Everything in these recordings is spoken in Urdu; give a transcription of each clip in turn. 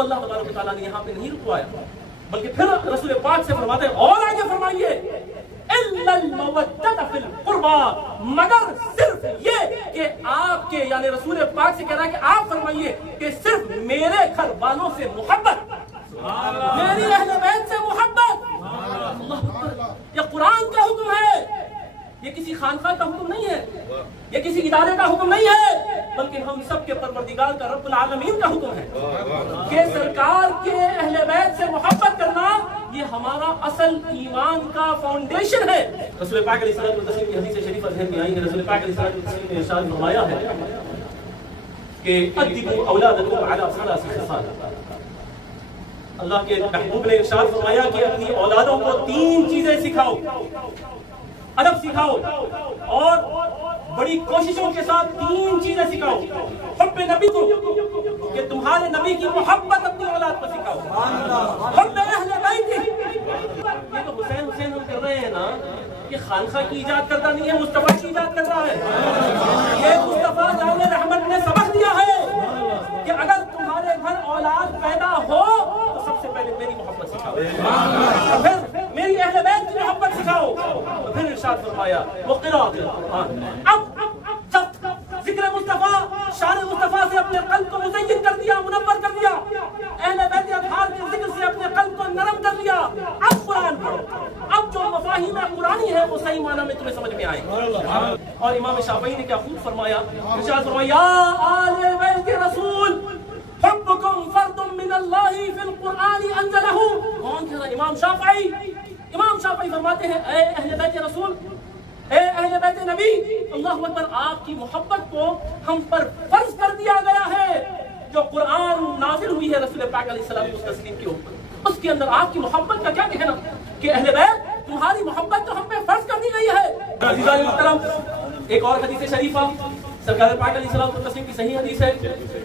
اب اللہ تبارک و تعالیٰ نے یہاں پہ نہیں رکوایا بلکہ پھر رسول پاک سے فرماتے ہیں اور آگے فرمائیے الا المودۃ فی القربى، مگر صرف یہ کہ آپ کے یعنی رسول پاک سے کہہ رہا ہے کہ آپ فرمائیے کہ صرف میرے گھر والوں سے محبت، میری اہل بیت سے محبت۔ اللہ اکبر، یہ قرآن کا حکم ہے، یہ کسی خانقاہ کا حکم نہیں ہے، یہ کسی ادارے کا حکم نہیں ہے، بلکہ ہم سب کے پروردگار کا رب العالمین کا حکم ہے کہ سرکار کے اہل بیت سے محبت کرنا یہ ہمارا اصل ایمان کا فاؤنڈیشن ہے۔ رسول پاک علیہ الصلوۃ والتسلیم کی حدیث شریفہ ذہن میں آئی ہے، رسول پاک علیہ الصلوۃ والتسلیم نے ارشاد فرمایا ہے کہ ادبوا اولادکم علی ثلاث خصال، اللہ کے محبوب نے ارشاد فرمایا کہ اپنی اولادوں کو 3 چیزیں سکھاؤ، ادب سکھاؤ اور بڑی کوششوں کے ساتھ 3 چیزیں سکھاؤ۔ حب نبی کو، کہ تمہارے نبی کی محبت اپنی اولاد کو سکھاؤ، حب اہل بیت، یہ تو حسین ہم کر رہے ہیں نا، یہ خانقاہ کی ایجاد کرتا نہیں ہے، مصطفیٰ کی ایجاد کر رہا ہے۔ یہ مصطفیٰ جان رحمت نے سبق دیا ہے کہ اگر تمہارے گھر اولاد پیدا ہو تو سب سے پہلے میری محبت سکھاؤ، پھر میری اہل بیت کی محبت سکھاؤ، پھر ارشاد فرمایا وقراءۃ القرآن۔ اب جب ذکر مصطفیٰ، شان مصطفیٰ سے اپنے قلب کو مزین کر دیا، منور کر دیا، اہل بیت اطہار کے ذکر سے اپنے قلب کو نرم کر دیا، اب قرآن پڑھو، اب جو مفاہیم قرآنی ہے وہ صحیح معنی میں تمہیں سمجھ میں آئے۔ اور امام شافعی نے کیا خوب فرمایا، ارشاد فرمایا یا آل بیت رسول حبکم فرد من اللہ فی القرآن انزلہ۔ کون تھا؟ امام شافعی۔ امام شافعی فرماتے ہیں اے اہل بیت رسول، اے اہل بیت نبی، اللہ اکبر، آپ کی محبت کو ہم پر فرض کر دیا گیا ہے۔ جو قرآن نازل ہوئی ہے رسول پاک علیہ السلام تسلیم کے اوپر، اس کے اندر آپ کی محبت کا کیا کہنا کہ اہل بیت تمہاری محبت تو ہم پہ فرض کر دی گئی ہے۔ عزیزان محترم، ایک اور حدیث شریفہ سرکار پاک علیہ السلام تسلیم کی صحیح حدیث ہے،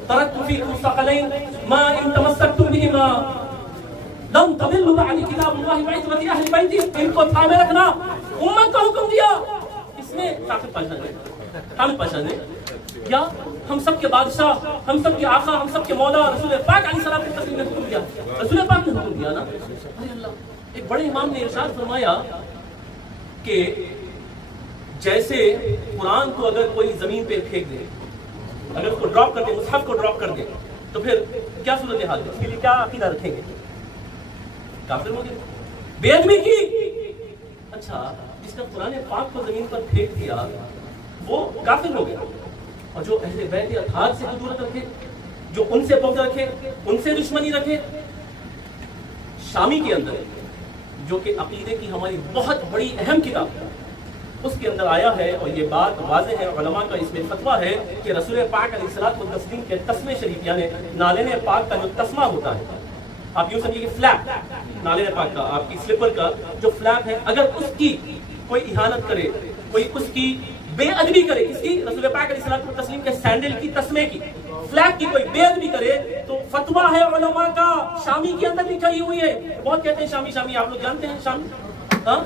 ترکت فیکم ثقلین ما ان تمسکتم بہما لن تضلوا بعد کتاب اللہ وعصمت اہل بیتی۔ ان کو تھامے رکھنا امت کا حکم دیا، اس میں طاقت پہچانے یا ہم سب کے بادشاہ، ہم سب کے آقا، ہم سب کے مولا رسول پاک علیہ السلام تسلیم نے حکم دیا، رسول پاک نے حکم دیا نا۔ ارے اللہ، ایک بڑے امام نے ارشاد فرمایا کہ جیسے قرآن کو اگر کوئی زمین پہ پھینک دے، اگر اس کو ڈراپ کر دے، مصحف کو ڈراپ کر دے، تو پھر کیا صورتحال ہے؟ اس کے لیے کیا عقیدہ رکھیں گے؟ کافر ہو گئے، بے ادبی کی۔ اچھا، جس نے قرآن پاک کو زمین پر پھینک دیا وہ کافر ہو گیا، اور جو اہل بیت اطہار سے حضورت رکھے، جو ان سے بغض رکھے، ان سے دشمنی رکھے۔ شامی کے اندر جو کہ عقیدے کی ہماری بہت بڑی اہم کتاب ہے، اس کے اندر آیا ہے اور یہ بات واضح ہے، علماء کا اس میں فتویٰ ہے کہ رسول پاک علیہ الصلوۃ والتسلیم کے تسمے شریف یعنی نالین پاک کا جو تسمہ ہوتا ہے، آپ یوں سمجھیے کہ فلیپ، نالین پاک کا آپ کی سلیپر کا جو فلیپ ہے، اگر اس کی کوئی اہانت کرے، کوئی اس کی بے ادبی کرے، کس کی؟ رسول پاک علیہ الصلوۃ والتسلیم کے سینڈل کی، تسمے کی، فلیپ کی کوئی بے ادبی کرے تو فتویٰ ہے علماء کا، شامی کے اندر لکھی ہوئی ہے۔ بہت کہتے ہیں شامی، آپ لوگ جانتے ہیں شامی؟ ہاں،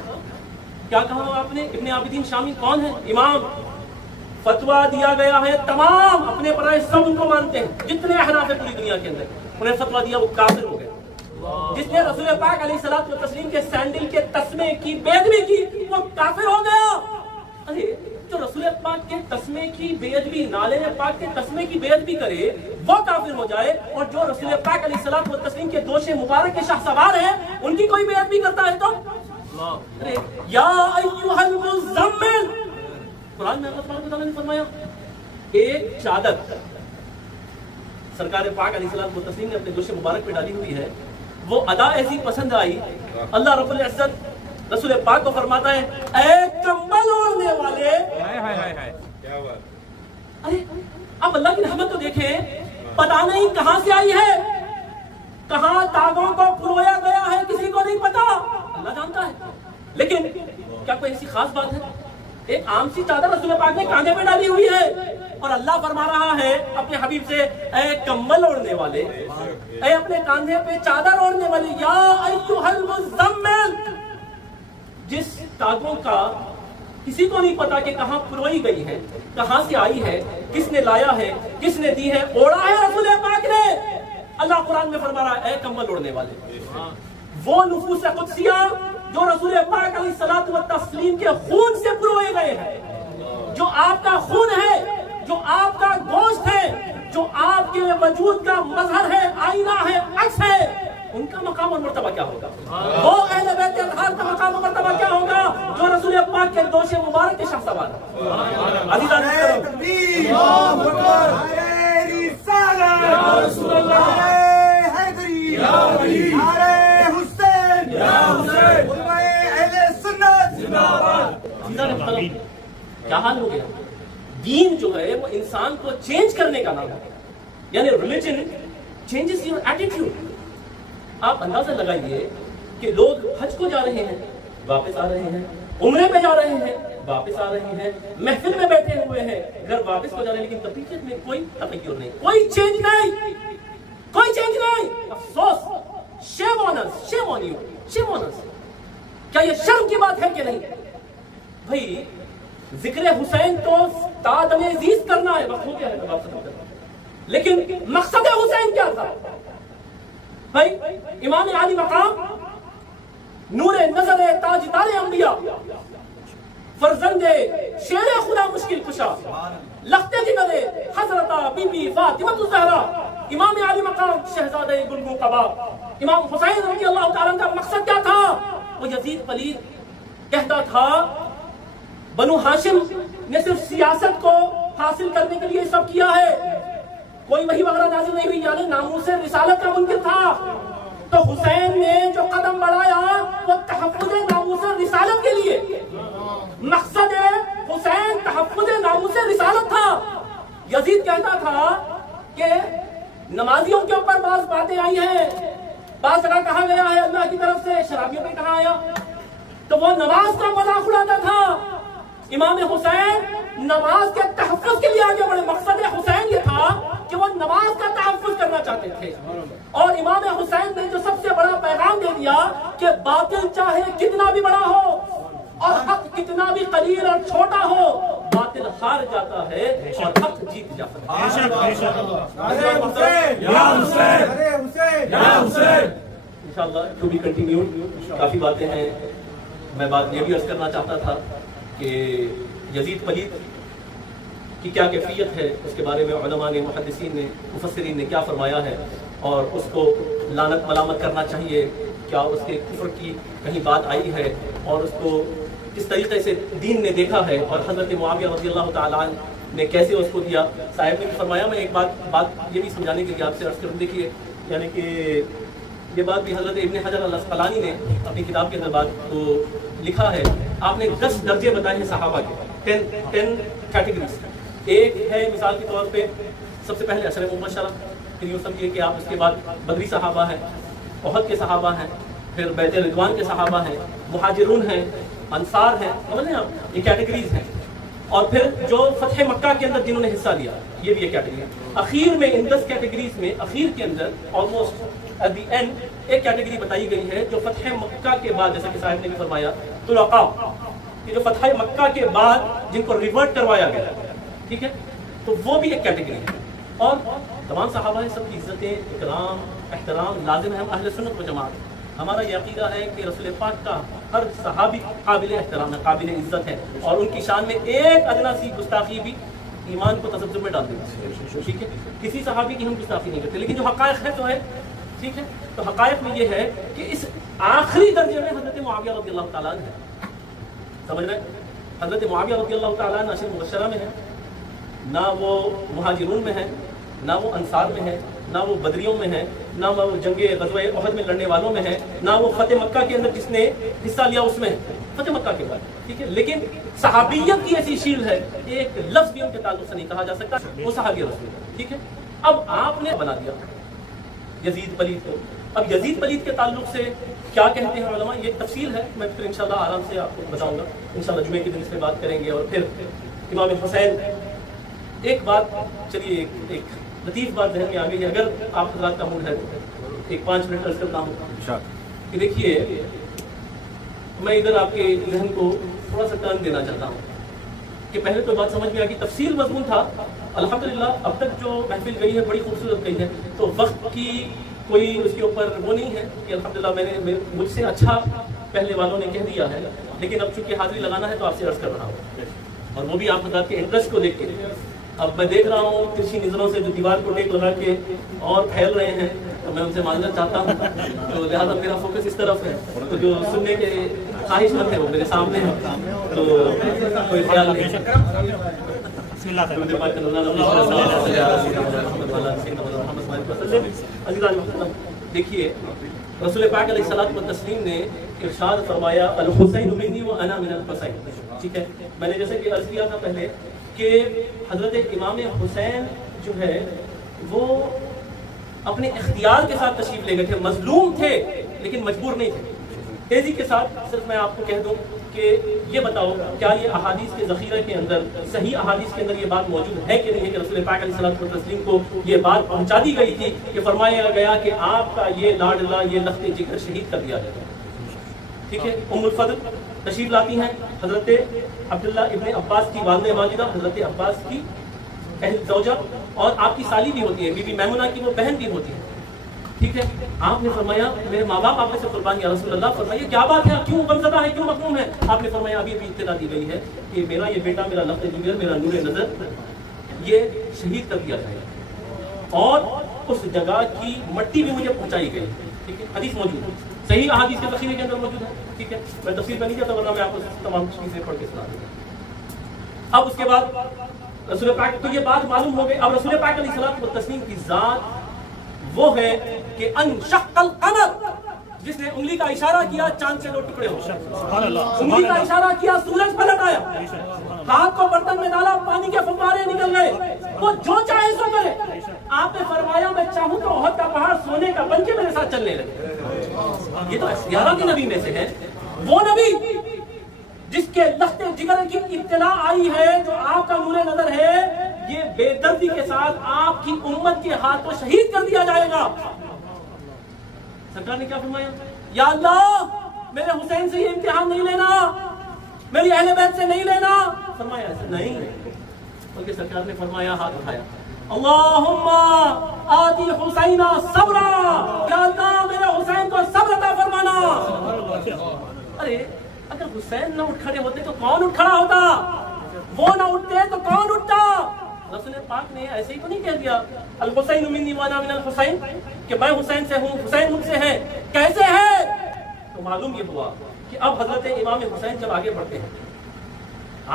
کیا کہا آپ نے؟ ابن عابدین شامی کون ہے؟ امام۔ فتویٰ دیا گیا ہے، تمام اپنے برائے سب ان کو مانتے ہیں، جتنے احناف ہیں پوری دنیا کے اندر، انہیں فتویٰ دیا وہ کافر ہو گئے۔ جس نے رسول پاک علیہ الصلوۃ والتسلیم کے سینڈل کے تسمے کی بے ادبی کی وہ کافر ہو گیا۔ ارے جو رسول پاک کے تسمے کی بے ادبی، نالین پاک کے تسمے کی بے ادبی کرے وہ کافر ہو جائے، اور جو رسول پاک علیہ الصلوۃ والتسلیم کے دوش مبارک کے شاہ سوار ہیں ان کی کوئی بے ادبی کرتا ہے تو یا ایھا المزمل، قرآن میں اللہ تبارک تعالیٰ نے فرمایا ایک چادر سرکار پاک علیہ الصلوۃ والتسلیم نے اپنے دوش مبارک پہ ڈالی ہوئی ہے، وہ ادا ایسی پسند آئی، اللہ رب العزت رسول پاک کو فرماتا ہے اے کمبل اوڑھنے والے۔ ارے اب اللہ کی رحمت تو دیکھیں، پتہ نہیں کہاں سے آئی ہے، کہاں تاغوں کو پرویا گیا ہے کسی کو نہیں پتا، اللہ جانتا ہے، لیکن کیا کوئی ایسی خاص بات ہے؟ ایک عام سی چادر رسول پاک نے کاندھے پہ ڈالی ہوئی ہے، اور اللہ فرما رہا ہے اپنے حبیب سے اے کمبل اوڑھنے والے، اے اپنے کاندھے پہ چادر اوڑھنے والے، یا ایھا المزمل، جس تاغوں کا کسی کو نہیں پتا کہ کہاں پروئی گئی ہے، کہاں سے آئی ہے، کس نے لایا ہے، کس نے دی ہے، اوڑھا ہے رسول پاک نے، اللہ قرآن میں فرما رہا ہے اے کمبل اڑنے والے، وہ نفوس قدسیہ جو رسول پاک علیہ الصلوۃ والتسلیم کے خون سے پروئے گئے ہیں، جو آپ کا خون ہے، جو آپ کا گوشت ہے، جو آپ کے وجود کا مظہر ہے، آئینہ ہے، عکس ہے، ان کا مقام اور مرتبہ کیا ہوگا؟ وہ اہل بیت اطہار کا مقام اور مرتبہ کیا ہوگا جو رسول پاک کے دوش مبارک کے شاہ سوار ہیں؟ عزیزان تکبیر، اللہ اکبر، نعرہ رسالت یا رسول اللہ، نعرہ حیدری یا علی، نعرہ حسین یا حسین، علماء اہل سنت زندہ باد۔ عزیزان کیا حال ہو گیا؟ دین جو ہے وہ انسان کو چینج کرنے کا نام ہے، یعنی ریلیجن چینجز یور ایٹیٹیوڈ۔ آپ اندازہ لگائیے کہ لوگ حج کو جا رہے ہیں، واپس آ رہے ہیں، عمرے پہ جا رہے ہیں، واپس آ رہے ہیں، محفل میں بیٹھے ہوئے ہیں، گھر واپس ہو جا رہے ہیں، لیکن طبیعت میں کوئی تغیر نہیں، کوئی چینج نہیں، کوئی چینج نہیں۔ افسوس، شیم آن اس، شیم آن یو، شیم آن اس۔ کیا یہ شرم کی بات ہے کہ نہیں؟ بھائی ذکر حسین تو تعدم عزیز کرنا ہے، وقت ہو گیا ہے بات ختم کرنا، لیکن مقصد حسین کیا تھا؟ بھائی امام علی مقام، نور نظر تاجدار انبیاء، فرزند شیر خدا مشکل کشا، لخت جگر حضرت بی بی فاطمہ الزہرا، امام علی مقام شہزادہ گلگوں قبا، امام حسین رضی اللہ تعالیٰ کا مقصد کیا تھا؟ وہ یزید پلید کہتا تھا بنو ہاشم نے صرف سیاست کو حاصل کرنے کے لیے سب کیا ہے، کوئی وحی وغیرہ نازل نہیں ہوئی، یعنی ناموس رسالت کا منکر تھا۔ تو حسین نے جو قدم بڑھایا وہ تحفظ ناموس رسالت کے لیے، مقصد حسین تحفظ ناموس رسالت تھا۔ یزید کہتا تھا کہ نمازیوں کے اوپر بعض باتیں آئی ہیں، بعض جگہ کہا گیا ہے اللہ کی طرف سے، شرابیوں پہ کہا آیا، تو وہ نماز کا مذاق اڑاتا تھا۔ امام حسین نماز کے تحفظ کے لیے آگے بڑھے، مقصد حسین یہ تھا کہ وہ نماز کا تحفظ کرنا چاہتے تھے، اور امام حسین نے جو سب سے بڑا پیغام دے دیا کہ باطل چاہے کتنا بھی بڑا ہو اور حق کتنا بھی قلیل اور چھوٹا ہو، باطل ہار جاتا ہے اور حق جیت جاتا ہے۔ انشاءاللہ ٹو بی کنٹینیوڈ، کافی باتیں ہیں۔ میں بات یہ بھی عرض کرنا چاہتا تھا کہ یزید پلید کی کیا کیفیت ہے، اس کے بارے میں علماء نے، محدثین نے، مفسرین نے کیا فرمایا ہے، اور اس کو لعنت ملامت کرنا چاہیے، کیا اس کے کفر کی کہیں بات آئی ہے، اور اس کو کس طریقے سے دین نے دیکھا ہے، اور حضرت معاویہ رضی اللہ تعالیٰ عنہ نے کیسے اس کو دیا۔ صاحب نے بھی فرمایا، میں ایک بات یہ بھی سمجھانے کے لیے آپ سے عرض کروں، دیکھیے یعنی کہ یہ بات بھی حضرت ابن حجر العسقلانی نے اپنی کتاب کے اندر بات کو لکھا ہے۔ آپ نے 10 درجے بتائے ہیں صحابہ کے، 10 کیٹیگریز۔ ایک ہے مثال کے طور پہ سب سے پہلے عشرہ مبشرہ، پھر یوں سمجھیے کہ آپ اس کے بعد بدری صحابہ ہیں، احد کے صحابہ ہیں، پھر بیت رضوان کے صحابہ ہیں، مہاجرون ہیں، انصار ہیں، سمجھ رہے ہیں آپ، یہ کیٹیگریز ہیں۔ اور پھر جو فتح مکہ کے اندر جنہوں نے حصہ لیا، یہ بھی ایک کیٹیگری ہے۔ اخیر میں ان 10 کیٹیگریز میں اخیر کے اندر آلموسٹ ایٹ دی اینڈ ایک کیٹیگری بتائی گئی ہے جو فتح مکہ کے بعد، جیسے کہ صاحب نے بھی فرمایا، طلقاء، کہ جو فتح مکہ کے بعد جن کو ریورٹ کروایا گیا، ٹھیک ہے، تو وہ بھی ایک کیٹیگری ہے۔ اور تمام صحابہ سب کی عزتیں، اکرام، احترام لازم ہے۔ ہم اہل سنت و جماعت، ہمارا یہ عقیدہ ہے کہ رسول پاک کا ہر صحابی قابل احترام ہے، قابل عزت ہے، اور ان کی شان میں ایک ادنا سی گستاخی بھی ایمان کو تذبذب میں ڈال دیتی ہے، ٹھیک ہے۔ کسی صحابی کی ہم گستاخی نہیں کرتے، لیکن جو حقائق ہے تو ہے، ٹھیک ہے۔ تو حقائق میں یہ ہے کہ اس آخری درجے میں حضرت معاویہ رضی اللہ تعالیٰ عنہ ہے، سمجھ رہے ہیں؟ حضرت معاویہ رضی اللہ تعالیٰ عنہ عشر مبشرہ میں ہے، نہ وہ مہاجرون میں ہے، نہ وہ انصار میں ہے، نہ وہ بدریوں میں ہے، نہ وہ جنگ غزوہ احد میں لڑنے والوں میں ہے، نہ وہ فتح مکہ کے اندر جس نے حصہ لیا اس میں ہے، فتح مکہ کے بعد، ٹھیک ہے۔ لیکن صحابیت کی ایسی شیل ہے کہ ایک لفظ بھی ان کے تعلق سے نہیں کہا جا سکتا، وہ صحابی رسول ہے، ٹھیک ہے۔ اب آپ نے بنا دیا یزید پلید کو۔ اب یزید پلید کے تعلق سے کیا کہتے ہیں علماء، یہ تفصیل ہے، میں پھر انشاءاللہ آرام سے آپ کو بتاؤں گا، انشاءاللہ جمعے کے دن اس پہ بات کریں گے۔ اور پھر امام حسین، ایک بات، چلیے ایک لطیف بات ذہن میں آ گئی ہے، اگر آپ حضرات کا موڈ ہے تو ایک 5 منٹ عرض کرتا ہوں کہ دیکھیے، میں ادھر آپ کے ذہن کو تھوڑا سا ٹرن دینا چاہتا ہوں کہ پہلے تو بات سمجھ میں آ گئی، تفصیل مضمون تھا، الحمدللہ اب تک جو محفل گئی ہے بڑی خوبصورت گئی ہے، تو وقت کی کوئی اس کے اوپر وہ نہیں ہے کہ الحمدللہ مجھ سے اچھا پہلے والوں نے کہہ دیا ہے، لیکن اب چونکہ حاضری لگانا ہے تو آپ سے عرض کر رہا ہوں، اور وہ بھی آپ حضرات کے انٹرسٹ کو دیکھ کے۔ اب میں دیکھ رہا ہوں ترچھی نظروں سے جو دیوار کو ٹیک لگا کے اور پھیل رہے ہیں، تو میں ان سے معذرت چاہتا ہوں، تو لہٰذا میرا فوکس اس طرف ہے، تو جو سننے کے خواہش مند ہے وہ میرے سامنے ہے، تو کوئی خیال نہیں۔ دیکھیے رسول پاک علیہ الصلوۃ والتسلیم نے ارشاد فرمایا الحسین منی و انا من الحسین، ٹھیک ہے۔ میں نے جیسے کہ عرض کیا تھا پہلے کہ حضرت امام حسین جو ہے وہ اپنے اختیار کے ساتھ تشریف لے گئے تھے، مظلوم تھے لیکن مجبور نہیں تھے۔ تیزی کے ساتھ صرف میں آپ کو کہہ دوں کہ یہ بتاؤ کیا یہ احادیث کے ذخیرے کے اندر، صحیح احادیث کے اندر یہ بات موجود ہے کہ نہیں ہے کہ رسول پاک علیہ الصلوۃ والتسلیم کو یہ بات پہنچا دی گئی تھی کہ فرمایا گیا کہ آپ کا یہ لاڈلا، یہ لخت جگر شہید کر دیا جائے گا، ٹھیک ہے۔ ام الفضل تشریف لاتی ہیں، حضرت عبداللہ ابن عباس کی والدہ ماجدہ، حضرت عباس کی اہل زوجہ، اور آپ کی سالی بھی ہوتی ہے، بی بی میمونہ کی وہ بہن بھی ہوتی ہے، ٹھیک ہے۔ آپ نے فرمایا میرے ماں باپ آپ سے قربان یا رسول اللہ، فرمائیے کیا بات ہے، کیوں غمزدہ ہے، کیوں مخموم ہے؟ آپ نے فرمایا ابھی اطلاع دی گئی ہے کہ میرا یہ بیٹا، میرا لخت جگر، میرا نور نظر یہ شہید کر دیا جائے گا، اور اس جگہ کی مٹی بھی مجھے پہنچائی گئی، ٹھیک ہے۔ حدیث موجود ہے، صحیح احادیث کے ذخیرے کے اندر موجود ہے، ٹھیک ہے۔ میں تفصیل میں نہیں جاتا ورنہ میں آپ کو تمام چیزیں پڑھ کے سنا دوں۔ اب اس کے بعد رسول پاک تو یہ بات معلوم ہو گئی۔ اب رسول پاک علیہ الصلوۃ والتسلیم کی ذات وہ ہے کہ انشق القمر، جس نے انگلی کا اشارہ کیا چاند سے دو ٹکڑے ہو، انگلی کا اشارہ کیا سورج پلٹ آیا، ہاتھ کو برتن میں ڈالا پانی کے فوارے نکل گئے، وہ جو چاہے سو کرے۔ آپ نے فرمایا میں چاہوں تو احد کا پہاڑ سونے کا بن کے میرے ساتھ چلنے لگے۔ یہ تو اختیارات نبی میں سے ہے، وہ نبی جس کے لخت جگر کی اطلاع آئی ہے، جو آپ کا نور نظر ہے، یہ بے دردی کے ساتھ آپ کی امت کے ہاتھ کو شہید کر دیا جائے گا۔ سرکار نے کیا فرمایا؟ یا اللہ میرے حسین سے یہ امتحان نہیں لینا، میری اہل بیت سے نہیں لینا۔ فرمایا ایسا نہیں، بلکہ سرکار نے فرمایا، ہاتھ اٹھایا، اللہم آتی حسین صبرا، یا اللہ میرے حسین کو صبر عطا فرمانا۔ ارے اگر حسین نہ اٹھ کھڑے ہوتے تو کون اٹھ کھڑا ہوتا؟ وہ نہ اٹھتے تو کون اٹھتا؟ رسول پاک نے ایسے ہی تو نہیں کہہ دیا الحسین منی وانا من الحسین، کہ میں حسین سے ہوں، حسین مجھ سے ہے۔ کیسے ہے؟ تو معلوم یہ ہوا کہ اب حضرت امام حسین جب آگے بڑھتے ہیں،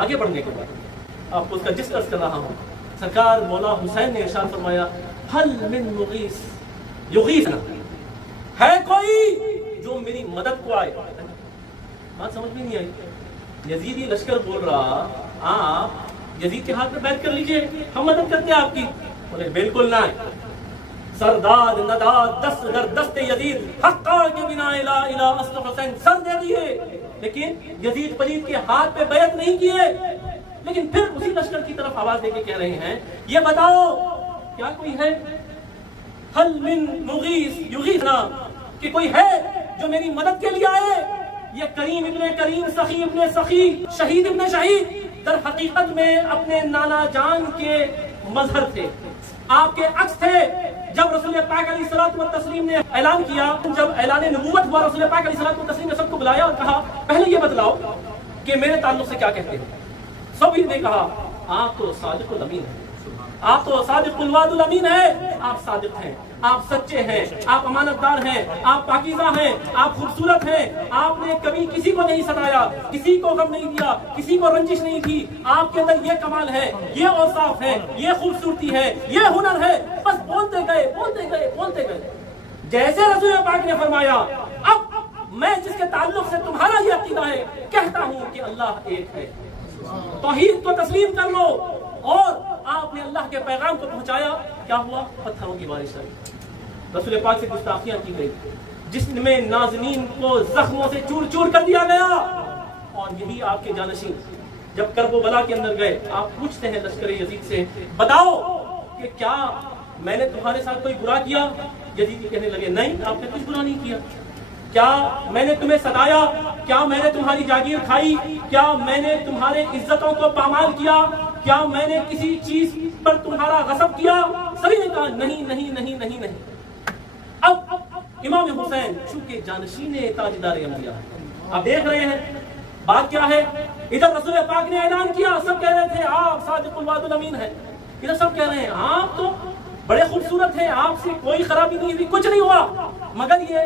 آگے بڑھنے کے بعد آپ کو اس کا جس عرض کر رہا ہوں، سرکار مولا حسین نے ارشاد فرمایا حل من مغیث یغیثنا، ہے کوئی جو میری مدد کو آئے؟ بات سمجھ میں نہیں آئی۔ یزیدی لشکر بول رہا، آپ یزید کے ہاتھ میں بیعت کر لیجئے، ہم مدد کرتے ہیں آپ کی۔ بولے بالکل نہ، سرداد نداد دست در دست یزید، حقا کے بنا الہ الہ اصل حسین سر دے دیے، لیکن یزید پلید کے ہاتھ پہ بیعت نہیں کیے۔ لیکن پھر اسی لشکر کی طرف آواز دے کے کہہ رہے ہیں، یہ بتاؤ کیا کوئی ہے حل من مغیث یغیثنا، کہ کوئی ہے جو میری مدد کے لیے آئے؟ یہ کریم ابن کریم، سخی ابن سخی، شہید ابن شہید در حقیقت میں اپنے نانا جان کے مظہر تھے، آپ کے عکس تھے۔ جب رسول پاک علیہ الصلوۃ والتسلیم نے اعلان کیا، جب اعلان نبوت ہوا، رسول پاک علیہ الصلوۃ والتسلیم نے سب کو بلایا اور کہا پہلے یہ بتلاؤ کہ میرے تعلق سے کیا کہتے ہیں۔ سب نے کہا آپ تو صادق الامین ہیں، آپ تو صادق الوعد الامین ہیں، آپ صادق ہیں، آپ سچے ہیں، آپ امانت دار ہیں، آپ پاکیزہ ہیں، آپ خوبصورت ہیں، آپ نے کبھی کسی کو نہیں ستایا، کسی کو غم نہیں دیا، کسی کو رنجش نہیں تھی، آپ کے اندر یہ کمال ہے، یہ اوصاف ہے، یہ خوبصورتی ہے، یہ ہنر ہے۔ بس بولتے گئے بولتے گئے بولتے گئے، جیسے رسول پاک نے فرمایا اب میں جس کے تعلق سے تمہارا یہ عقیدہ ہے کہتا ہوں کہ اللہ ایک ہے، توحید کو تسلیم کر لو، اور آپ نے اللہ کے پیغام کو پہنچایا۔ کیا ہوا؟ پتھروں کی بارش آئی، رسول پاک سے گستاخیاں کی گئی، جس میں نازنین کو زخموں سے چور چور کر دیا گیا۔ اور یہی آپ کے جانشین جب کربلا کے اندر گئے، آپ پوچھتے ہیں لشکر یزید سے، بتاؤ کہ کیا میں نے تمہارے ساتھ کوئی برا کیا؟ یزید کہنے لگے نہیں، آپ نے کچھ برا نہیں کیا۔ کیا میں نے تمہیں ستایا؟ کیا میں نے تمہاری جاگیر کھائی؟ کیا میں نے تمہارے عزتوں کو پامال کیا؟ کیا میں نے کسی چیز پر تمہارا غصب کیا؟ سبھی نے کہا نہیں نہیں نہیں نہیں نہیں۔ اب امام حسین چونکہ جانشین تاجدار انبیاء، آپ دیکھ رہے ہیں بات کیا ہے، ادھر رسول پاک نے اعلان کیا، سب کہہ رہے تھے آپ صادق الوعد الامین ہیں، ادھر سب کہہ رہے ہیں آپ تو بڑے خوبصورت ہیں، آپ سے کوئی خرابی نہیں ہوئی، کچھ نہیں ہوا، مگر یہ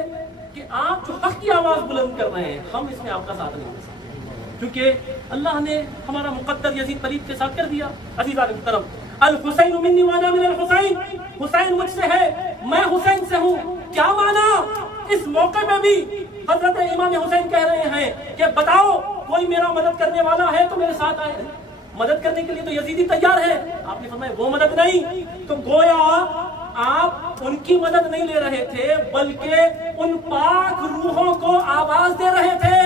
کہ آپ جو حق کی آواز بلند کر رہے ہیں ہم اس میں آپ کا ساتھ نہیں دے سکتے، کیونکہ اللہ نے ہمارا مقدر یزید طریق کے ساتھ کر دیا۔ عزیزان محترم، الحسین منی وانا من الحسین، حسین مجھ سے ہے میں حسین سے ہوں۔ کیا مانا؟ اس موقع میں بھی حضرت امام حسین کہہ رہے ہیں کہ بتاؤ کوئی میرا مدد کرنے والا ہے تو میرے ساتھ آئے، مدد کرنے کے لیے تو یزیدی تیار ہے۔ آپ نے فرمایا وہ مدد نہیں، تو گویا آپ ان کی مدد نہیں لے رہے تھے بلکہ ان پاک روحوں کو آواز دے رہے تھے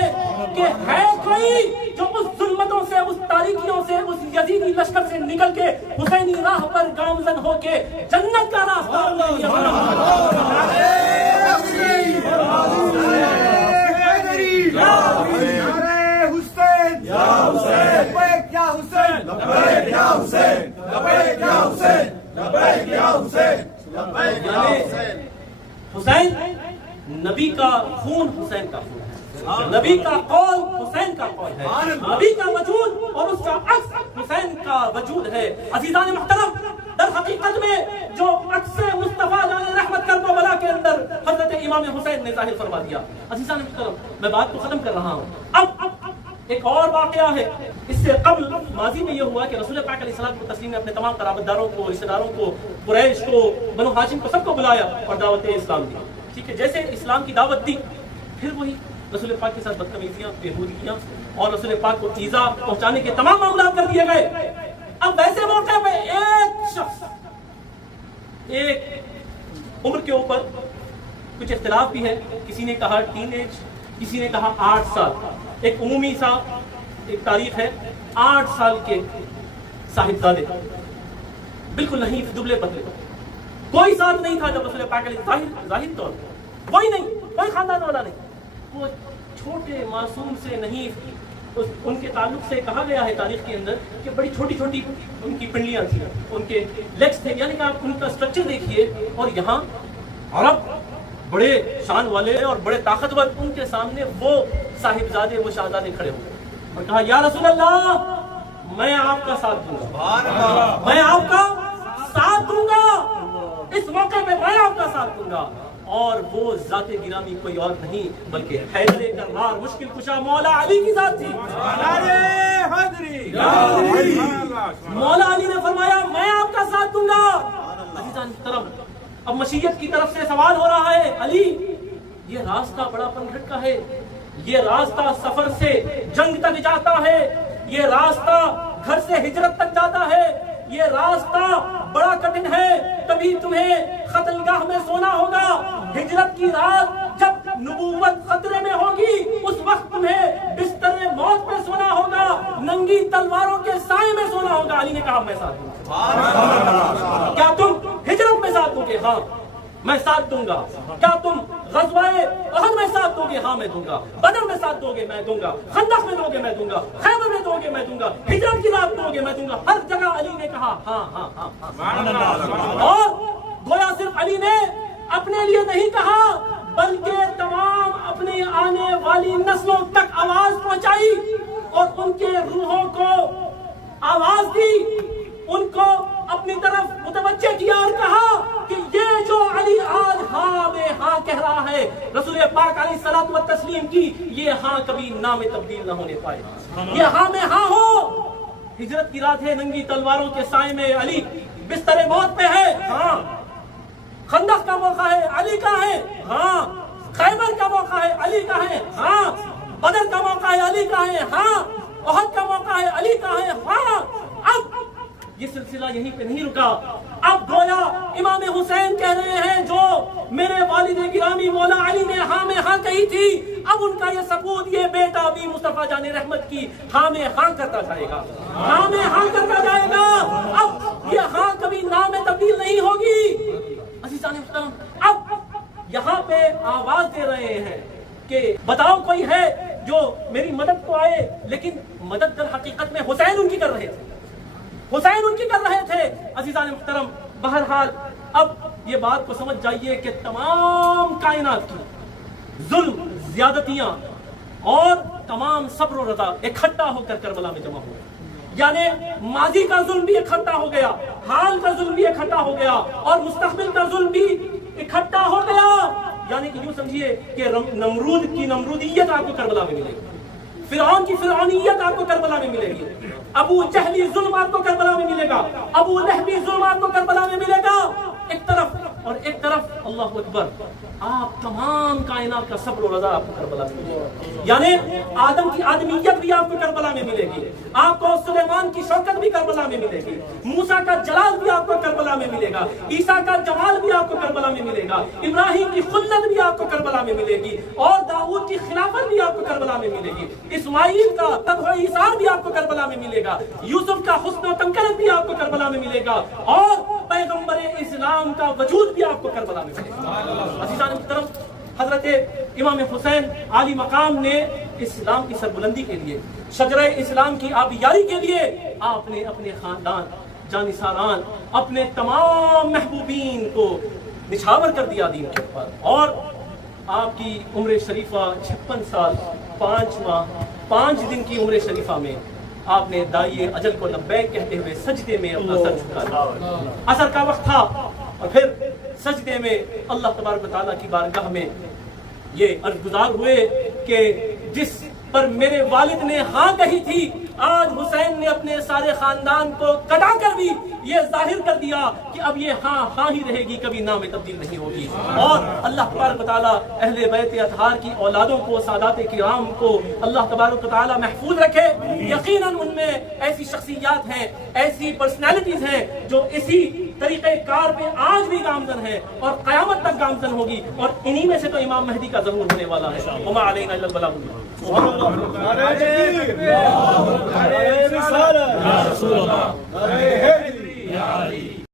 کہ ہے کوئی جو اس ظلمتوں سے، اس تاریکیوں سے، اس یزیدی لشکر سے نکل کے حسینی راہ پر گامزن ہو کے جنت کا راستہ حسین نبی کا خون حسین کا خون ہے، نبی کا قول حسین کا قول ہے، نبی کا وجود اور اس کا عکس حسین کا وجود ہے۔ عزیزان محترم، در حقیقت میں جو عکس مصطفیٰ جان رحمت کرب و بلا کے اندر حضرت امام حسین نے ظاہر فرما دیا۔ عزیزان محترم، میں بات کو ختم کر رہا ہوں۔ اب ایک اور واقعہ ہے، اس سے قبل ماضی میں یہ ہوا کہ رسول پاک علیہ الصلوۃ والتسلیم نے اپنے تمام قرابت داروں کو، رشتہ داروں کو، قریش کو، بنو ہاشم کو، سب کو بلایا اور دعوت اسلام دی۔ ٹھیک ہے، جیسے اسلام کی دعوت دی پھر وہی رسول پاک کے ساتھ بدتمیزیاں، بےہودگیاں اور رسول پاک کو ایذا پہنچانے کے تمام معاملات کر دیے گئے۔ اب ویسے موقع پہ ایک شخص، ایک عمر کے اوپر کچھ اختلاف بھی ہے، کسی نے کہا ٹین ایج، کسی نے کہا 8 سال، ایک عمومی سا ایک تاریخ ہے، 8 سال کے صاحبزادے، بالکل نہیں، دبلے پتلے، کوئی ساتھ نہیں تھا جب رسول پاک علیہ ظاہر طور پر کوئی نہیں، کوئی خاندان والا نہیں، وہ چھوٹے معصوم سے نہیں، ان کے تعلق سے کہا گیا ہے تاریخ کے اندر کہ بڑی چھوٹی چھوٹی ان کی پنڈلیاں تھیں، ان کے لیگز تھے، یعنی کہ آپ ان کا سٹرکچر دیکھیے، اور یہاں عرب بڑے شان والے اور بڑے طاقتور، ان کے سامنے وہ صاحبزادے، وہ شہزادے کھڑے ہوئے اور کہا یا رسول اللہ میں آپ کا ساتھ دوں گا، میں آپ کا ساتھ دوں گا، اس موقع پہ میں آپ کا ساتھ دوں گا۔ اور وہ ذات گرامی کوئی اور نہیں بلکہ حیدر کرار مشکل کشا مولا علی کی ذات تھی۔ مولا علی نے فرمایا میں آپ کا ساتھ دوں گا۔ عزیزان محترم، اب مشیت کی طرف سے سوال ہو رہا ہے، علی یہ راستہ بڑا پنگھٹ کا ہے، یہ راستہ سفر سے جنگ تک جاتا ہے، یہ راستہ گھر سے ہجرت تک جاتا ہے، یہ راستہ بڑا کٹن ہے، کبھی تمہیں قتل گاہ میں سونا ہوگا، ہجرت کی رات جب نبوت خطرے میں ہوگی اس وقت تمہیں بستر موت پہ سونا ہوگا، ننگی تلواروں کے سائے میں سونا ہوگا۔ علی نے کہا میں ساتھ دوں گا۔ کیا تم ہجرت میں ساتھ دو گے؟ ہاں میں ساتھ دوں گا۔ کیا تم غزوہ احد میں ساتھ دو گے؟ ہاں میں دوں گا۔ بدر میں ساتھ دو گے؟ میں دوں گا۔ خندق میں دو گے؟ میں دوں گا۔ خیبر میں دو گے؟ میں دوں گا۔ ہجرت کی رات دو گے؟ میں دوں گا۔ ہر جگہ علی نے کہا ہاں ہاں ہاں۔ اور گویا صرف علی نے اپنے لیے نہیں کہا بلکہ تمام اپنی آنے والی نسلوں تک آواز پہنچائی اور ان کے روحوں کو آواز دی، ان کو اپنی طرف متوجہ کیا اور کہا کہ یہ جو علی آج ہاں میں ہاں کہہ رہا ہے رسول پاک علیہ الصلوۃ والتسلیم کی، یہ ہاں کبھی نام تبدیل نہ ہونے پائے، یہ ہاں میں ہاں ہو۔ ہجرت کی رات ہے، ننگی تلواروں کے سائے میں علی بستر موت پہ ہے، ہاں۔ خندق کا موقع ہے، علی کا ہے، ہاں۔ خیبر کا موقع ہے، علی کا ہے، ہاں۔ بدر کا موقع ہے، علی کا ہے، ہاں۔ احد کا موقع ہے، علی کا ہے، ہاں۔ اب یہ سلسلہ یہیں پہ نہیں رکا، اب گویا امام حسین کہہ رہے ہیں جو میرے والد گرامی مولا علی نے ہاں میں ہاں کہی تھی، اب ان کا یہ سپوت، یہ بیٹا بھی مصطفیٰ جان رحمت کی ہاں میں ہاں کرتا جائے گا، ہاں میں ہاں کرتا جائے گا۔ اب یہ ہاں کبھی نام میں تبدیل نہیں ہوگی۔ عزیزان محترم، اب یہاں پہ آواز دے رہے ہیں کہ بتاؤ کوئی ہے جو میری مدد کو آئے، لیکن مدد در حقیقت میں حسین ان کی کر رہے تھے، حسین ان کی کر رہے تھے. عزیزان محترم، بہرحال اب یہ بات کو سمجھ جائیے کہ تمام کائنات کی ظلم، زیادتیاں اور تمام صبر و رضا اکٹھا ہو کر کربلا میں جمع ہوئے. یعنی ماضی کا ظلم بھی اکٹھا ہو گیا، حال کا ظلم بھی اکٹھا ہو گیا اور مستقبل کا ظلم بھی اکٹھا ہو گیا. یعنی کہ یوں سمجھیے کہ نمرود کی نمرودیت آپ کو کربلا میں ملے گی، فرعون کی فرعونیت آپ کو کربلا میں ملے گی، ابو جہلی ظلم آپ کو کربلا میں ملے گا، ابو لہبی ظلم آپ کو کربلا میں ملے گا ایک طرف، اور ایک طرف اللہ اکبر آپ تمام کائنات کا صبر و رضا آپ کو کربلا میں ملے گا. یعنی آدم کی آدمیت بھی آپ کو کربلا میں ملے گی، آپ کو سلیمان کی شوکت بھی کربلا میں ملے گی، موسیٰ کا جلال بھی آپ کو کربلا میں ملے گا، عیسیٰ کا جمال بھی آپ کو کربلا میں ملے گا، ابراہیم کی خلت بھی آپ کو کربلا میں ملے گی، اور داؤد کی خلافت بھی آپ کو کربلا میں ملے گی، اسماعیل کا تبع و ایثار بھی آپ کو کربلا میں ملے گا، یوسف کا حسن و تمکن بھی آپ کو کربلا میں ملے گا، اور پیغمبر اسلام کا وجود بھی آپ کو کربلا میں ملے گا. عزیزان محترم، حضرت امام حسین عالی مقام نے اسلام کی سربلندی کے لیے، شجرہ اسلام کی آبیاری کے لیے آپ نے اپنے خاندان، جانثاران، اپنے تمام محبوبین کو نچھاور کر دیا دین کے اوپر. اور آپ کی عمر شریفہ 56 سال 5 ماہ 5 دن کی عمر شریفہ میں آپ نے داعی اجل کو لبیک کہتے ہوئے سجدے میں اپنا سر جھکایا. عصر کا وقت تھا اور پھر سجدے میں اللہ تبارک و تعالیٰ کی بارگاہ میں یہ عرض گزار ہوئے کہ جس پر میرے والد نے ہاں کہی تھی، آج حسین نے اپنے سارے خاندان کو کٹا کر بھی یہ ظاہر کر دیا کہ اب یہ ہاں ہی رہے گی، کبھی نام تبدیل نہیں ہوگی. اور اللہ تبارک و تعالیٰ اہل بیت اطہار کی اولادوں کو، سادات کرام کو اللہ تبارک و تعالیٰ محفوظ رکھے. یقیناً ان میں ایسی شخصیات ہیں، ایسی پرسنالٹیز ہیں جو اسی طریقہ کار پہ آج بھی گامزن ہے اور قیامت تک گامزن ہوگی، اور انہی میں سے تو امام مہدی کا ظہور ہونے والا ہے. وما علینا الا البلاغ. نعرہ تکبیر، نعرہ رسالت، یا رسول اللہ.